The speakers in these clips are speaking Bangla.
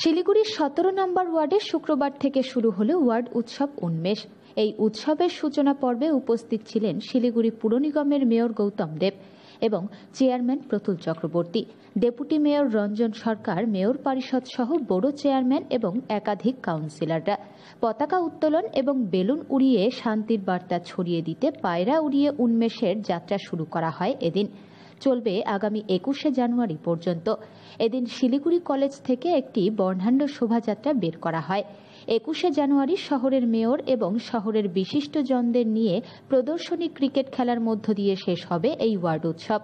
শিলিগুড়ির 17 নম্বর ওয়ার্ডে শুক্রবার থেকে শুরু হলো ওয়ার্ড উৎসব উন্মেষ। এই উৎসবের সূচনা পর্বে উপস্থিত ছিলেন শিলিগুড়ি পুর নিগমের মেয়র গৌতম দেব এবং chairman Pratul Chakraborty, deputy mayor Ranjan Sarkar, mayor পরিষদ সহ বড় চেয়ারম্যান এবং একাধিক কাউন্সিলররা। পতাকা উত্তোলন এবং বেলুন উড়িয়ে শান্তির বার্তা ছড়িয়ে দিতে পায়রা উড়িয়ে উন্মেষের যাত্রা শুরু করা হয়। এদিন চলবে আগামী 21শে জানুয়ারি পর্যন্ত। এদিন শিলিগুড়ি কলেজ থেকে একটি বর্ণাঢ্য শোভাযাত্রা বের করা হয়। 21শে জানুয়ারি শহরের মেয়র এবং শহরের বিশিষ্টজনদের নিয়ে প্রদর্শনী ক্রিকেট খেলার মধ্য দিয়ে শেষ হবে এই ওয়ার্ড উৎসব।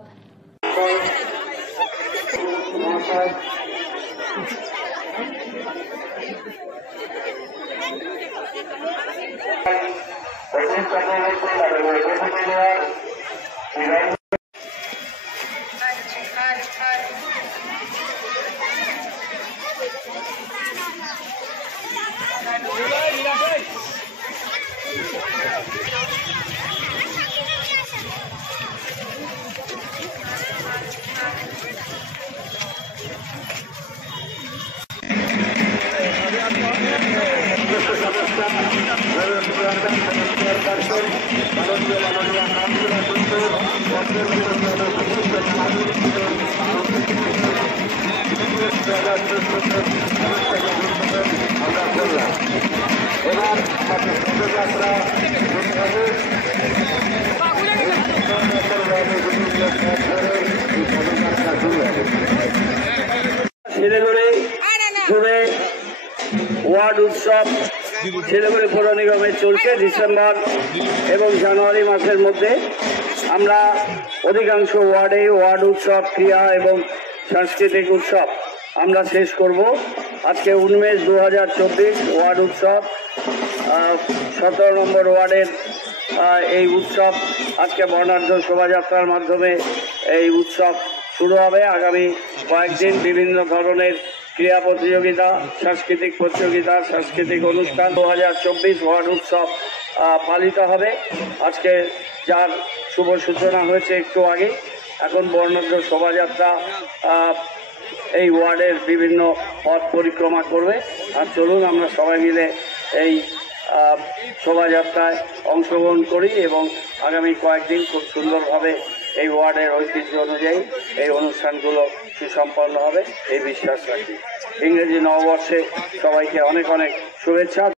শিলিগুড়ি জুড়ে ওয়ার্ড উৎসব শিলিগুড়ি পৌর নিগমে চলছে। ডিসেম্বর এবং জানুয়ারি মাসের মধ্যে আমরা অধিকাংশ ওয়ার্ডে ওয়ার্ড উৎসব, ক্রীড়া এবং সাংস্কৃতিক উৎসব আমরা শেষ করব। আজকে উন্মেষ 2024 ওয়ার্ড উৎসব 17 নম্বর ওয়ার্ডের এই উৎসব আজকে বর্ণাঢ্য শোভাযাত্রার মাধ্যমে এই উৎসব শুরু হবে। আগামী কয়েকদিন বিভিন্ন ধরনের ক্রীড়া প্রতিযোগিতা, সাংস্কৃতিক প্রতিযোগিতা, সাংস্কৃতিক অনুষ্ঠান 2024 ওয়ার্ড উৎসব পালিত হবে। আজকে যার শুভ সূচনা হয়েছে একটু আগে, এখন বর্ণাঢ্য শোভাযাত্রা এই ওয়ার্ডের বিভিন্ন পথ পরিক্রমা করবে। আর চলুন আমরা সবাই মিলে এই শোভাযাত্রায় অংশগ্রহণ করি এবং আগামী কয়েকদিন খুব সুন্দরভাবে এই ওয়ার্ডের ঐতিহ্য অনুযায়ী এই অনুষ্ঠানগুলো সুসম্পন্ন হবে এই বিশ্বাস রাখি। ইংরেজি নববর্ষে সবাইকে অনেক অনেক শুভেচ্ছা।